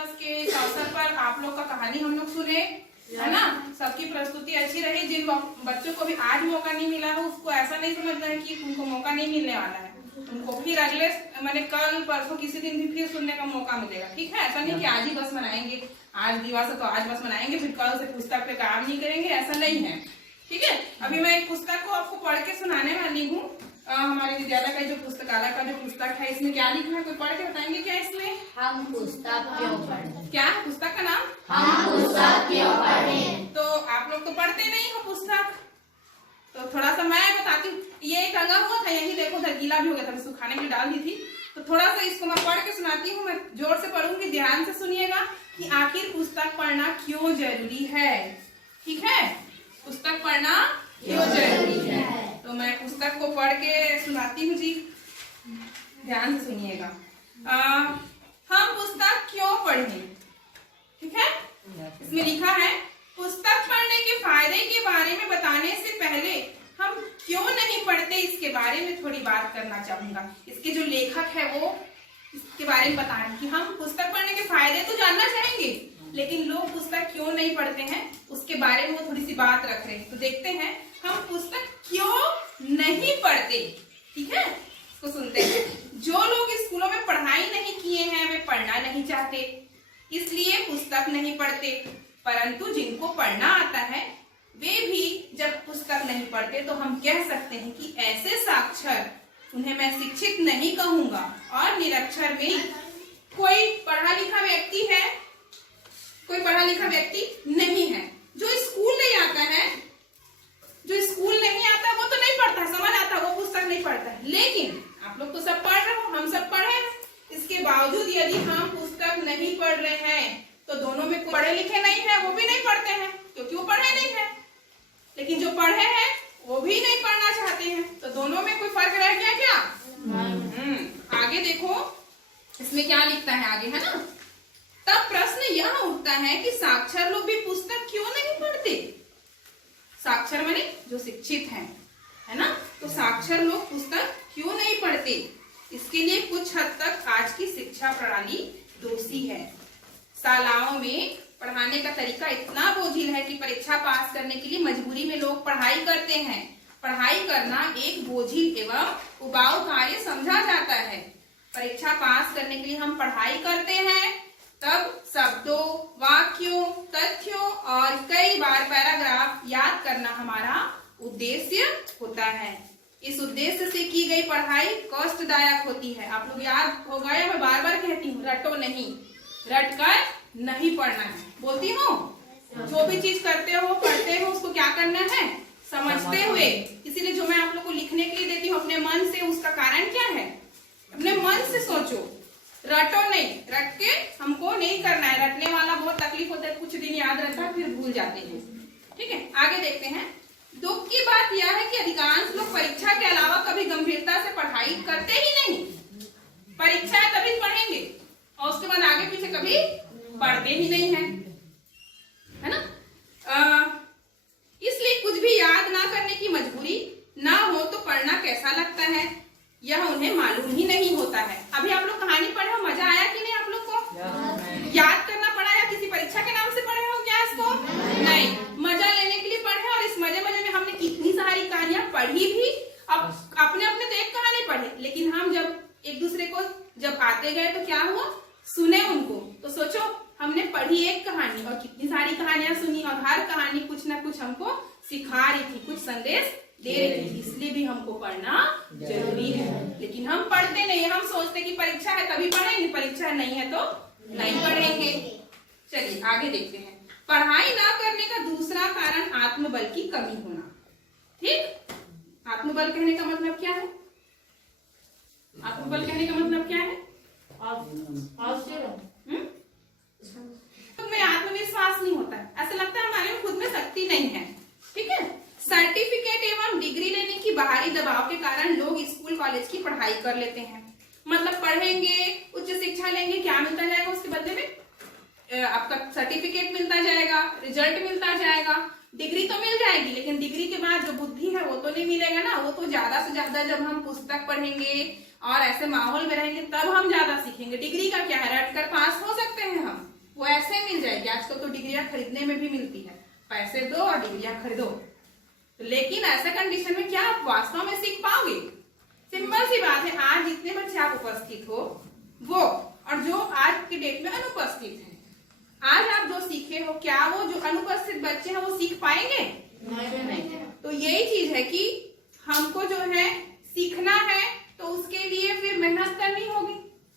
दिवस के इस अवसर पर आप लोग का कहानी हम लोग सुने, है ना। सबकी प्रस्तुति अच्छी रही। जिन बच्चों को भी आज मौका नहीं मिला हो उसको ऐसा नहीं समझना है कि उनको मौका नहीं मिलने वाला है। उनको फिर अगले मैंने कल परसों किसी दिन भी फिर सुनने का मौका मिलेगा, ठीक है। ऐसा नहीं कि आज ही बस मनाएंगे, आज दिवस है तो आज बस मनाएंगे फिर कल से पुस्तक पे काम नहीं करेंगे, ऐसा नहीं है, ठीक है। अभी मैं एक पुस्तक को आपको पढ़ के सुनाने वाली हूँ। हमारे विद्यालय का जो पुस्तकालय का जो पुस्तक है, इसमें क्या लिखा है, कोई पढ़ के बताएंगे क्या इसमें? हम पुस्तक क्यों पढ़ें। क्या है पुस्तक का नाम? हम पुस्तक क्यों पढ़ें। तो आप लोग तो पढ़ते नहीं हो पुस्तक, तो थोड़ा सा मैं बताती हूँ। ये टंगा हुआ था, यही देखो उधर गीला भी हो गया था, सुखाने के लिए डाल दी थी। तो थोड़ा सा इसको मैं पढ़ के सुनाती हूँ। मैं जोर से पढ़ूंगी, ध्यान से सुनिएगा कि आखिर पुस्तक पढ़ना क्यों जरूरी है, ठीक है। पुस्तक पढ़ना क्यों जरूरी है, तो मैं पुस्तक को पढ़ के सुनाती हूँ जी, ध्यान से सुनिएगा। हम पुस्तक क्यों पढ़ें, ठीक है। इसमें लिखा है, पुस्तक पढ़ने के फायदे के बारे में बताने से पहले हम क्यों नहीं पढ़ते इसके बारे में थोड़ी बात करना चाहूंगा। इसके जो लेखक है वो इसके बारे में बता रहे हैं कि हम पुस्तक पढ़ने के फायदे तो जानना चाहेंगे, लेकिन लोग पुस्तक क्यों नहीं पढ़ते हैं उसके बारे में वो थोड़ी सी बात रख रहे हैं। तो देखते हैं हम पुस्तक क्यों नहीं पढ़ते, ठीक है। इसको सुनते हैं। जो लोग स्कूलों में पढ़ाई नहीं किए हैं वे पढ़ना नहीं चाहते, इसलिए पुस्तक नहीं पढ़ते। परंतु जिनको पढ़ना आता है वे भी जब पुस्तक नहीं पढ़ते तो हम कह सकते हैं कि ऐसे साक्षर, उन्हें मैं शिक्षित नहीं कहूंगा, और निरक्षर में कोई पढ़ा लिखा व्यक्ति है, कोई पढ़ा लिखा व्यक्ति नहीं है। जो स्कूल नहीं आता है, जो स्कूल नहीं आता वो तो नहीं पढ़ता, समझ आता वो पुस्तक नहीं पढ़ता है। लेकिन आप लोग तो सब पढ़ रहे हो, हम सब पढ़े हैं, इसके बावजूद यदि हम पुस्तक नहीं पढ़ रहे हैं तो दोनों में पढ़े लिखे नहीं है वो भी नहीं पढ़ते हैं क्योंकि वो पढ़े नहीं है, लेकिन जो पढ़े हैं वो भी नहीं पढ़ना चाहते हैं, तो दोनों में कोई फर्क रह गया क्या? आगे देखो इसमें क्या लिखता है आगे, है ना। तब प्रश्न यह उठता है कि साक्षर लोग भी पुस्तक क्यों नहीं पढ़ते। साक्षर माने जो शिक्षित हैं, है ना। तो साक्षर लोग पुस्तक क्यों नहीं पढ़ते, इसके लिए कुछ हद तक आज की शिक्षा प्रणाली दोषी है। शालाओं में पढ़ाने का तरीका इतना बोझिल है कि परीक्षा पास करने के लिए मजबूरी में लोग पढ़ाई करते हैं। पढ़ाई करना एक बोझिल एवं उबाऊ कार्य समझा जाता है। परीक्षा पास करने के लिए हम पढ़ाई करते हैं, तब शब्दों, वाक्यों, तथ्यों और कई बार पैराग्राफ याद करना हमारा उद्देश्य होता है। इस उद्देश्य से की गई पढ़ाई कष्टदायक होती है। आप लोग याद होगा, या मैं बार बार कहती हूँ, रटो नहीं, रट कर नहीं पढ़ना है। बोलती हूँ, जो भी चीज करते हो पढ़ते हो उसको क्या करना है, समझते हुए। इसीलिए जो मैं आप लोग को लिखने के लिए देती हूँ अपने मन से, उसका कारण क्या है, अपने मन से सोचो, रटो नहीं। रट के हमको नहीं करना है, रटने वाला बहुत तकलीफ होता है, कुछ दिन याद रहता है फिर भूल जाते हैं, ठीक है। आगे देखते हैं। दुख की बात यह है कि अधिकांश लोग परीक्षा के अलावा कभी गंभीरता से पढ़ाई करते ही नहीं। परीक्षा है तभी पढ़ेंगे और उसके बाद आगे पीछे कभी पढ़ते ही नहीं है ना। इसलिए कुछ भी याद ना करने की मजबूरी ना हो तो पढ़ना कैसा लगता है यह उन्हें मालूम ही नहीं होता है। अभी आप लोग कहानी पढ़े हो, मजा आया कि नहीं आप लोग को? याद करना पड़ा या किसी परीक्षा के नाम से पढ़े हो क्या इसको? नहीं, मजा लेने के लिए पढ़े। और इस मजे मजे में हमने कितनी सारी कहानियां पढ़ी भी। अब अपने अपने तो एक कहानी पढ़े, लेकिन हम जब एक दूसरे को जब आते गए तो क्या हुआ, सुने उनको। तो सोचो हमने पढ़ी एक कहानी और कितनी सारी कहानियां सुनी, और हर कहानी कुछ ना कुछ हमको सिखा रही थी, कुछ संदेश दे रही थी। इसलिए भी हमको पढ़ना जरूरी है, लेकिन हम पढ़ते नहीं। हम सोचते कि परीक्षा है तभी पढ़ेंगे, परीक्षा नहीं है तो नहीं पढ़ेंगे। चलिए आगे देखते हैं। पढ़ाई ना करने का दूसरा कारण आत्मबल की कमी होना, ठीक। आत्मबल कहने का मतलब क्या है? आत्मबल कहने का मतलब क्या है? में आत्मविश्वास नहीं होता है, ऐसा लगता है हमारे में खुद में शक्ति नहीं है, ठीक है। सर्टिफिकेट एवं डिग्री लेने की बाहरी दबाव के कारण लोग स्कूल कॉलेज की पढ़ाई कर लेते हैं। मतलब पढ़ेंगे, उच्च शिक्षा लेंगे, क्या मिलता जाएगा उसके बदले में? आपका सर्टिफिकेट मिलता जाएगा, रिजल्ट मिलता जाएगा, डिग्री तो मिल जाएगी, लेकिन डिग्री के बाद जो बुद्धि है वो तो नहीं मिलेगा ना। वो तो ज्यादा से ज्यादा जब हम पुस्तक पढ़ेंगे और ऐसे माहौल में रहेंगे तब हम ज्यादा सीखेंगे। डिग्री का क्या है, रट कर पास हो सकते हैं हम, खरीदने में भी मिलती है, पैसे दो और डिग्रियां खरीदो। तो लेकिन ऐसे कंडीशन में क्या आप वास्तव में सीख पाओगे? सिंपल सी बात है, आज जितने बच्चे आप उपस्थित हो वो और जो आज के डेट में अनुपस्थित हैं, आज आप जो सीखे हो क्या वो जो अनुपस्थित बच्चे हैं वो सीख पाएंगे? नहीं। तो यही चीज है कि हमको जो है सीखना है तो उसके लिए फिर मेहनत करनी होगी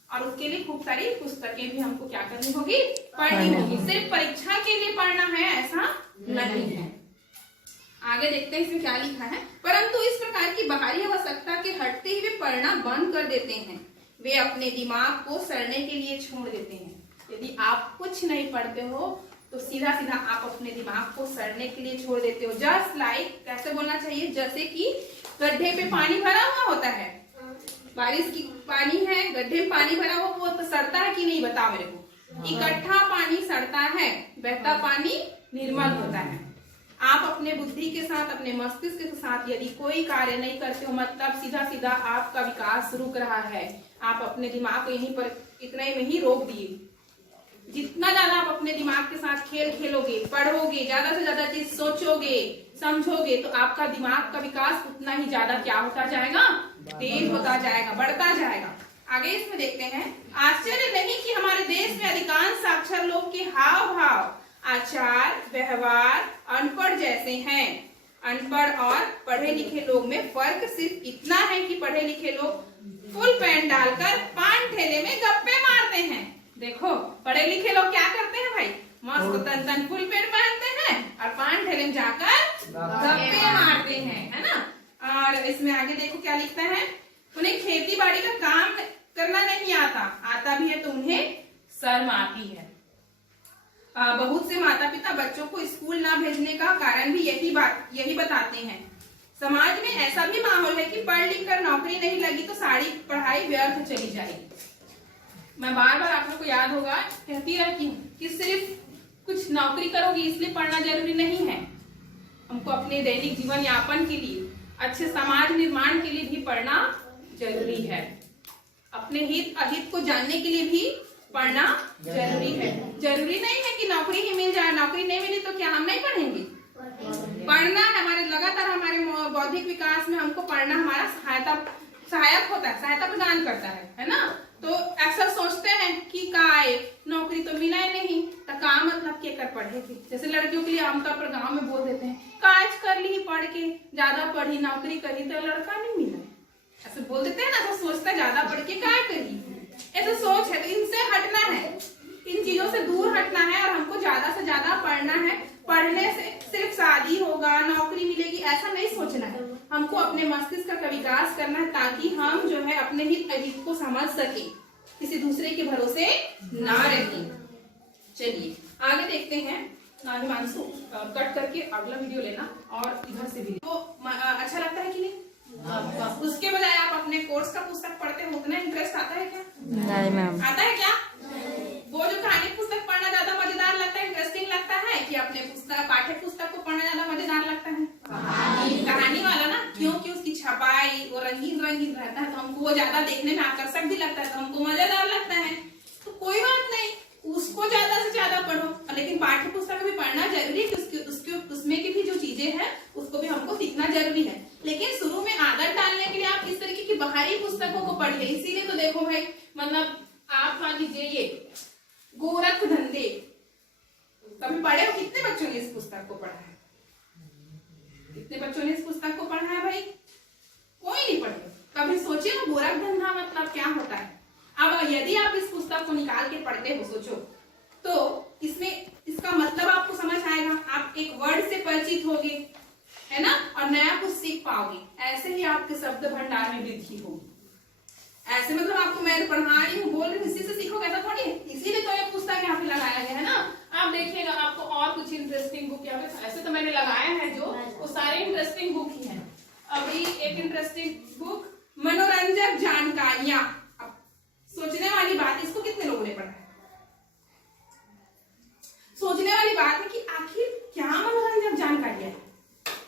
और उसके लिए खूब सारी पुस्तकें भी हमको क्या करनी होगी? पढ़नी होगी। सिर्फ परीक्षा के लिए पढ़ना है ऐसा नहीं है। आगे देखते हैं इसमें क्या लिखा है। परंतु इस प्रकार की बाहरी आवश्यकता के हटते ही वे पढ़ना बंद कर देते हैं, वे अपने दिमाग को सड़ने के लिए छोड़ देते हैं। यदि आप कुछ नहीं पढ़ते हो तो सीधा सीधा आप अपने दिमाग को सड़ने के लिए छोड़ देते हो। जस्ट लाइक कैसे बोलना चाहिए, जैसे कि गड्ढे पे पानी भरा हुआ होता है, बारिश की पानी है, गड्ढे में पानी भरा हुआ, वो तो सड़ता है कि नहीं बताओ मेरे को? इकट्ठा पानी सड़ता है, बहता पानी निर्मल होता है। आप अपने बुद्धि के साथ, अपने मस्तिष्क के साथ यदि कोई कार्य नहीं करते हो, मतलब सीधा सीधा आपका विकास रुक रहा है। आप अपने दिमाग को यहीं पर इतने में ही रोक दिए। जितना ज्यादा आप अपने दिमाग के साथ खेल खेलोगे, पढ़ोगे, ज्यादा से ज्यादा चीज सोचोगे, समझोगे, तो आपका दिमाग का विकास उतना ही ज्यादा क्या होता जाएगा? तेज होता जाएगा, बढ़ता जाएगा। आगे इसमें देखते हैं, आश्चर्य नहीं कि हमारे देश में अधिकांश साक्षर लोग के हाव भाव, आचार व्यवहार अनपढ़ जैसे हैं। अनपढ़ और पढ़े लिखे लोग में फर्क सिर्फ इतना है कि पढ़े लिखे लोग फुल पैंट डालकर पान ठेले में गप्पे मारते हैं। देखो पढ़े लिखे लोग क्या करते हैं भाई? मस्त तन तन फुल पैंट पहनते हैं और पान ठेले में जाकर गप्पे मारते हैं, है ना। और इसमें आगे देखो क्या लिखता है, उन्हें खेती बाड़ी का काम करना नहीं आता, आता भी है तो उन्हें शर्म आती है। बहुत से माता पिता बच्चों को स्कूल ना भेजने का कारण भी यही बताते हैं। समाज में ऐसा भी माहौल है कि पढ़ लिख कर नौकरी नहीं लगी तो सारी पढ़ाई व्यर्थ चली जाएगी। मैं बार बार आप लोग को याद होगा कहती रहती हूँ कि सिर्फ कुछ नौकरी करोगी इसलिए पढ़ना जरूरी नहीं है। हमको अपने दैनिक जीवन यापन के लिए, अच्छे समाज निर्माण के लिए भी पढ़ना जरूरी है। अपने हित अहित को जानने के लिए भी पढ़ना जरूरी है। जरूरी नहीं है कि नौकरी ही मिल जाए, नौकरी नहीं मिली तो क्या हम नहीं पढ़ेंगे? पढ़ना हमारे लगातार हमारे बौद्धिक विकास में हमको पढ़ना हमारा सहायक होता है, सहायता प्रदान करता है ना। तो अक्सर सोचते हैं कि काय नौकरी तो मिला ही नहीं तो का मतलब के कर पढ़ेगी। जैसे लड़कियों के लिए आमतौर पर गांव में बोल देते हैं, काज कर ली पढ़ के, ज्यादा पढ़ी नौकरी करी तो लड़का नहीं मिला, ऐसे बोल देते हैं ना। तो सोचता है ज्यादा पढ़ के क्या करी, ऐसा सोच है। तो इनसे हटना है, इन चीजों से दूर हटना है और हमको ज्यादा से ज्यादा पढ़ना है। पढ़ने से सिर्फ शादी होगा, नौकरी मिलेगी ऐसा नहीं सोचना है। हमको अपने मस्तिष्क का विकास करना है ताकि हम जो है अपने हित अहित को समझ सके, किसी दूसरे के भरोसे ना रहें। चलिए आगे देखते हैं। हिमांशु कट करके अगला वीडियो लेना और इधर से भी तो अच्छा लगता है कि नहीं? उसके बजाय आप अपने कोर्स का पुस्तक पढ़ते हो, उतना इंटरेस्ट आता है क्या? नहीं मैम। आता है क्या? वो जो कहानी पुस्तक पढ़ना ज्यादा मजेदार लगता है, इंटरेस्टिंग लगता है कि अपने पुस्तक पाठ्य पुस्तक को पढ़ना ज्यादा मजेदार लगता है? कहानी वाला ना, क्योंकि उसकी छपाई वो रंगीन रंगीन रहता है तो हमको वो ज्यादा देखने में आकर्षक भी लगता है, तो हमको मजेदार लगता है। तो कोई बात नहीं, उसको ज्यादा से ज्यादा पढ़ो। लेकिन पाठ्य पुस्तक भी पढ़ना जरूरी है, उसमें की भी जो चीजें हैं उसको भी हमको सीखना जरूरी है। लेकिन शुरू में आदत डालने के लिए आप इस तरीके की बाहरी पुस्तकों को पढ़िए। इसीलिए तो देखो भाई, मतलब आप मान लीजिए ये गोरख धंधे कभी पढ़े हो? कितने बच्चों ने इस पुस्तक को पढ़ा है? कितने बच्चों ने इस पुस्तक को पढ़ा है भाई? कोई नहीं पढ़े। कभी सोचे हो गोरख धंधा मतलब क्या होता है? अब यदि आप इस पुस्तक को निकाल के पढ़ते हो, सोचो तो इसमें इसका मतलब आपको समझ आएगा, आप एक वर्ड से परिचित होगे, है ना, और नया कुछ सीख पाओगे। ऐसे ही आपके शब्द भंडार में वृद्धि होगी। ऐसे मतलब आपको मैं पढ़ा रही हूँ, बोल रही हूँ, इसी से सीखोगे ऐसा थोड़ी है। इसीलिए तो ये पुस्तक यहाँ पे लगाया गया है ना। आप देखिएगा आपको और कुछ इंटरेस्टिंग बुक यहाँ पे, ऐसे तो मैंने लगाया है जो वो सारे इंटरेस्टिंग बुक ही है। अभी एक इंटरेस्टिंग बुक मनोरंजक जानकारियां। अब सोचने वाली बात, इसको कितने लोगों ने पढ़ा है? सोचने वाली बात है कि आखिर क्या मनोरंजक जानकारियां है।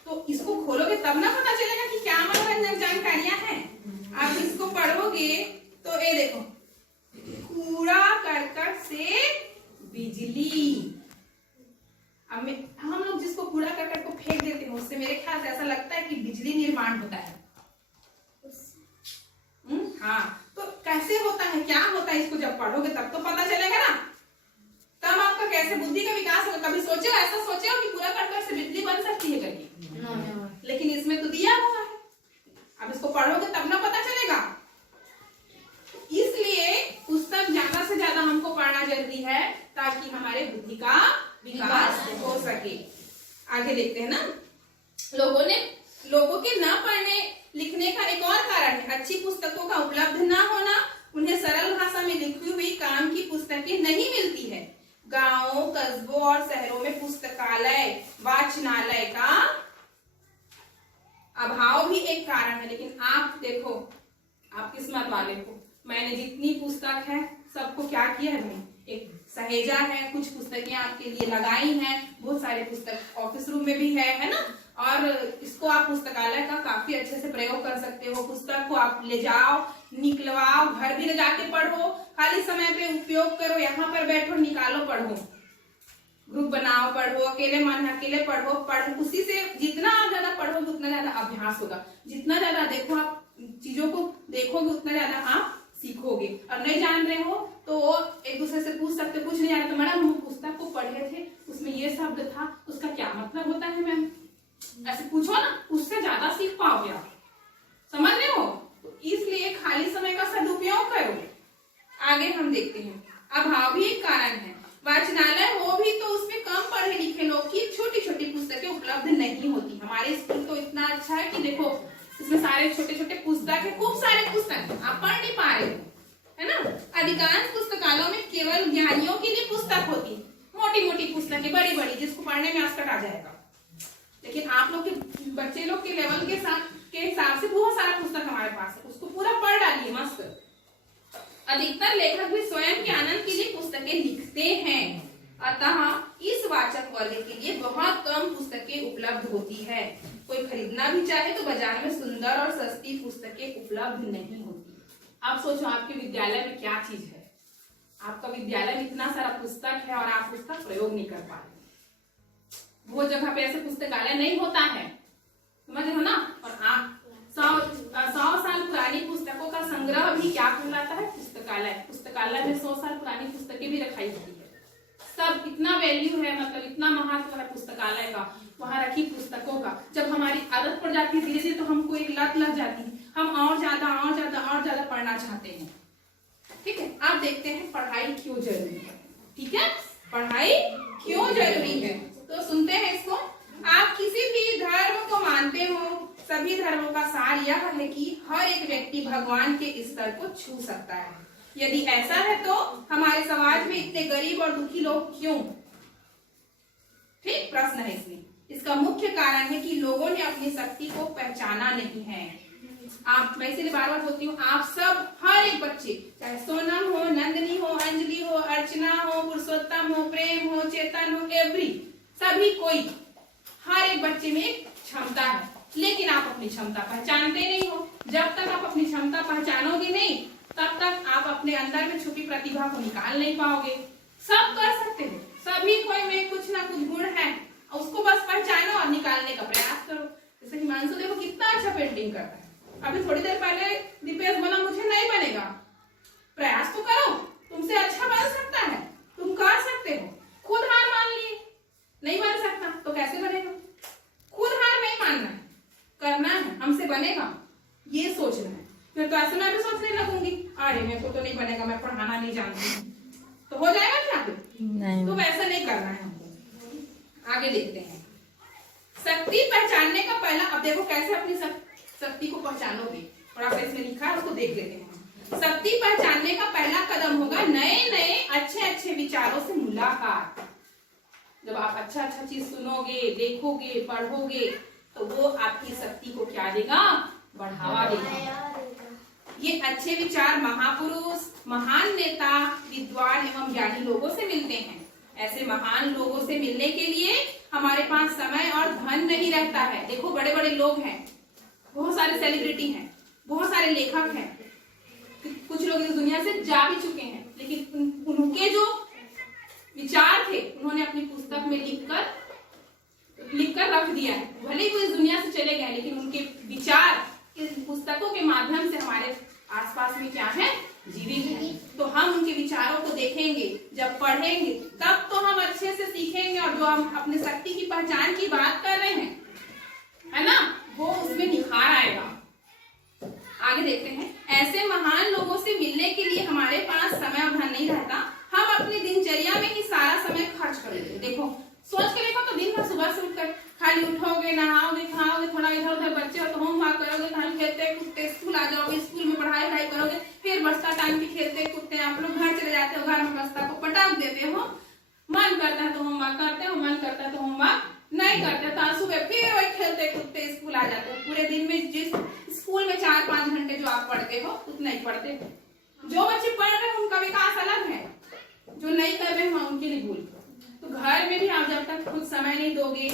तो इसको खोलोगे तब ना पता चलेगा कि क्या मनोरंजक जानकारियां हैं। आप इसको पढ़ोगे तो ये देखो, कूड़ा करकट से बिजली, है ताकि हमारे बुद्धि का विकास हो सके। आगे देखते हैं ना, लोगों के न पढ़ने लिखने का एक और कारण है अच्छी पुस्तकों का उपलब्ध न होना। उन्हें सरल भाषा में लिखी हुई काम की पुस्तकें नहीं मिलती है। गांवों, कस्बों और शहरों में पुस्तकालय, वाचनालय का अभाव भी एक कारण है। लेकिन आप देखो, आप किस्मत वाले हो, मैंने जितनी पुस्तक है सबको क्या किया है भाई, एक सहेजा है, कुछ पुस्तकें आपके लिए लगाई हैं, बहुत सारे पुस्तक ऑफिस रूम में भी है ना। और इसको आप पुस्तकालय का काफी अच्छे से प्रयोग कर सकते हो। पुस्तक को आप ले जाओ, निकलवाओ, घर भी ले जाके पढ़ो, खाली समय पे उपयोग करो, यहाँ पर बैठो, निकालो, पढ़ो, ग्रुप बनाओ, पढ़ो, अकेले मन अकेले पढ़ो। उसी से जितना आप ज्यादा पढ़ोगे उतना ज्यादा अभ्यास होगा। जितना ज्यादा देखो, आप चीजों को देखोगे उतना ज्यादा आप सीखोगे। और नहीं जान रहे हो तो एक दूसरे से पूछ सकते, कुछ नहीं जाना तो मैडम हम पुस्तक को पढ़े थे, उसमें ये शब्द था, उसका क्या मतलब होता है मैम, ऐसे पूछो ना, उससे ज्यादा सीख पाओगे आप। समझ रहे हो? तो इसलिए खाली समय का सदुपयोग करो। आगे हम देखते हैं, अभाव भी एक कारण है। वाचनालय हो भी तो उसमें कम पढ़े लिखे लोग की छोटी छोटी पुस्तकें उपलब्ध नहीं होती। हमारे स्कूल तो इतना अच्छा है कि देखो इसमें सारे छोटे छोटे पुस्तक है, खूब सारे पुस्तक आप पढ़ नहीं पा रहे हो, है ना। अधिकांश पुस्तकालयों में केवल ज्ञानियों के लिए पुस्तक होती, मोटी मोटी पुस्तकें, बड़ी बड़ी, जिसको पढ़ने में आस्कट आ जाएगा। लेकिन आप लोग के बच्चे लोग के लेवल के हिसाब से बहुत सारा पुस्तक हमारे पास है, उसको पूरा पढ़ डालिए मस्त। अधिकतर लेखक भी स्वयं के आनंद के लिए पुस्तकें लिखते हैं, अतः इस वाचक वर्ग के लिए बहुत कम पुस्तकें उपलब्ध होती है। कोई खरीदना भी चाहे तो बाजार में सुंदर और सस्ती पुस्तकें उपलब्ध नहीं होती। आप सोचो आपके विद्यालय में क्या चीज है, आपका विद्यालय में इतना सारा पुस्तक है और आप उसका प्रयोग नहीं कर पा रहे। वो जगह पे ऐसे पुस्तकालय नहीं होता है, समझ हो ना। और आप 100 साल पुरानी पुस्तकों का संग्रह भी क्या कहलाता है, पुस्तकालय। पुस्तकालय में 100 साल पुरानी पुस्तकें भी रखाई होती है। सब इतना वैल्यू है, मतलब इतना महत्व है पुस्तकालय का, वहां रखी पुस्तकों का। जब हमारी आदत पड़ जाती है धीरे धीरे तो हमको एक लत लग जाती है, हम और ज्यादा पढ़ना चाहते हैं। ठीक है, आप देखते हैं पढ़ाई क्यों जरूरी है। ठीक है, पढ़ाई क्यों जरूरी है तो सुनते हैं इसको। आप किसी भी धर्म को मानते हो, सभी धर्मों का सार यह है कि हर एक व्यक्ति भगवान के स्तर को छू सकता है। यदि ऐसा है तो हमारे समाज में इतने गरीब और दुखी लोग क्यों? ठीक प्रश्न है इसमें। इसका मुख्य कारण है कि लोगों ने अपनी शक्ति को पहचाना नहीं है। आप, मैं इसलिए बार बार बोलती हूँ, आप सब, हर एक बच्चे, चाहे सोनम हो, नंदनी हो, अंजलि हो, अर्चना हो, पुरुषोत्तम हो, प्रेम हो, चेतन हो, एवरी, सभी कोई, हर एक बच्चे में एक क्षमता है, लेकिन आप अपनी क्षमता पहचानते नहीं हो। जब तक आप अपनी क्षमता पहचानोगे नहीं, तब तक आप अपने अंदर में छुपी प्रतिभा को निकाल नहीं पाओगे। सब कर सकते हो, सभी कोई में कुछ ना कुछ गुण है, उसको बस पहचानो और निकालने का प्रयास करो। जैसे हिमांशु देखो कितना अच्छा पेंटिंग करता है, अभी थोड़ी देर पहले दीपेश बोला मुझे नहीं बनेगा, प्रयास तो करो, तुमसे अच्छा बन सकता है, तुम कर सकते हो। खुद हार मान लिए, नहीं बन सकता तो कैसे बनेगा? खुद हार नहीं मानना है, करना है, हमसे बनेगा ये सोचना है। फिर तो ऐसे मैं भी सोचने लगूंगी, अरे मेरे को तो नहीं बनेगा, मैं पढ़ाना नहीं जानती, तो हो जाएगा क्या? नहीं, तो वैसा नहीं करना है हमको। आगे देखते हैं, शक्ति पहचानने का पहला, अब देखो कैसे अपनी शक्ति को पहचानोगे, थोड़ा सा इसमें लिखा है, उसको देख लेते हैं। शक्ति पहचानने का पहला कदम होगा नए नए अच्छे विचारों से मुलाकात। जब आप अच्छा चीज सुनोगे, देखोगे, पढ़ोगे, तो वो आपकी शक्ति को क्या देगा? बढ़ावा देगा। ये अच्छे विचार महापुरुष, महान नेता, विद्वान एवं ज्ञानी लोगों से मिलते हैं। ऐसे महान लोगों से मिलने के लिए हमारे पास समय और धन नहीं रहता है। देखो बड़े बड़े लोग हैं, बहुत सारे सेलिब्रिटी हैं, बहुत सारे लेखक हैं, कुछ लोग इस दुनिया से जा भी चुके हैं, लेकिन उनके जो विचार थे उन्होंने अपनी पुस्तक में लिखकर रख दिया है। भले ही वो इस दुनिया से चले गए, लेकिन उनके विचार इस पुस्तकों के माध्यम से हमारे आसपास में क्या है? जीवित है। तो हम उनके विचारों को देखेंगे, जब पढ़ेंगे तब तो हम अच्छे से सीखेंगे, और जो हम अपने शक्ति की पहचान की बात कर रहे हैं, है ना, वो उसमें निखार आएगा। आगे देखते हैं, ऐसे महान लोगों से मिलने के लिए हमारे पास समय और धन नहीं रहता। हम अपनी दिनचर्या देखो सोच के देखो तो दिन भर सुबह से उठकर खाली उठोगे, नहाओगे, खाओगे, थोड़ा इधर उधर बच्चे हो तो होमवर्क करोगे, खाली खेलते कूदते स्कूल आ जाओगे, स्कूल में पढ़ाई करोगे, फिर बस्ता टाइम की खेलते कूदते आप लोग घर चले जाते हो, घर में बस्ता को पटाख देते हो, मन करता है तो होमवर्क करते हो, मन करता है तो होमवर्क नहीं करते तो सुबह फिर वही खेलते कूदते स्कूल आ जाते हो। पूरे दिन में जिस स्कूल में 4-5 घंटे जो आप पढ़ते हो उतना ही पढ़ते हो। जो बच्चे पढ़ रहे हैं उनका विकास अलग है, जो नहीं कर रहे हैं उनके लिए भूल। तो घर में भी आप जब तक खुद समय नहीं दोगे,